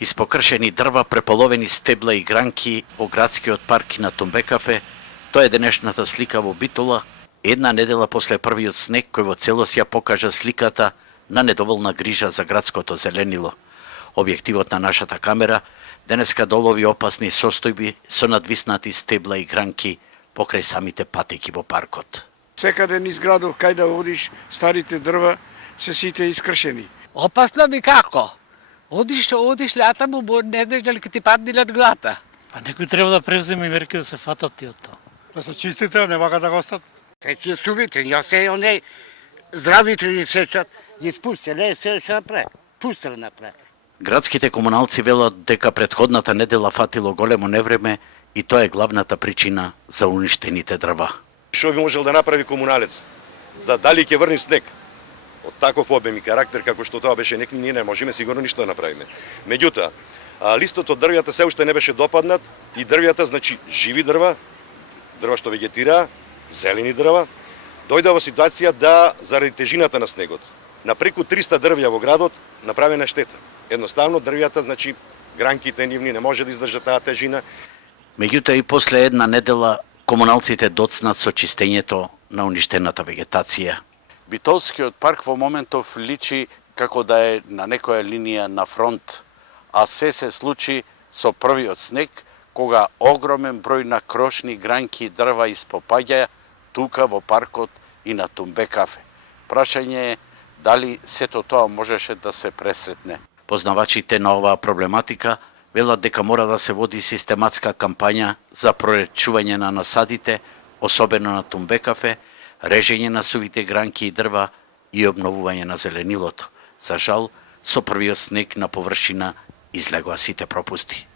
Испокршени дрва, преполовени стебла и гранки во градскиот парк на Тумбекафе, тоа е денешната слика во Битола, една недела после првиот снег кој во целост ја покажа сликата на недоволна грижа за градското зеленило. Објективот на нашата камера денеска долови опасни состојби со надвиснати стебла и гранки покрај самите патеки во паркот. Секаде низ градот кај да одиш, старите дрва се сите искршени. Опасно ми како? Одиш лятам, не знаеш дали ќе ти падне над глата. Па некој треба да превземе мерки да се фатат тие од тоа. Да се чистите, не вака да го остат. Се ќе сувите, ја се онеј здравите ги сечат, ги спусти, не се што направи. Пустел направи. Градските комуналци велат дека претходната недела фатило големо невреме и тоа е главната причина за уништените дрва. Што би можел да направи комуналец? За дали ќе врни снег? Од таков обем и карактер како што тоа беше некни, ние не можеме сигурно ништо да направиме. Меѓутоа, листот од дрвјата се уште не беше допаднат и дрвјата, значи живи дрва, дрва што вегетира, зелени дрва, дојде во ситуација да заради тежината на снегот, на преку 300 дрвја во градот направена штета. Едноставно дрвјата, значи гранките нивни не може да издржат таа тежина. Меѓутоа и после една недела комуналците доцнат со чистењето на уништената вегетација. Битолскиот парк во моментов личи како да е на некоја линија на фронт, а се случи со првиот снег, кога огромен број на крошни гранки и дрва испопаѓа тука во паркот и на Тумбекафе. Прашање е дали сето тоа можеше да се пресретне. Познавачите на оваа проблематика велат дека мора да се води систематска кампања за проречување на насадите, особено на Тумбекафе, режење на сувите гранки и дрва и обновување на зеленилото. За жал, со првиот снег на површина излегоа сите пропусти.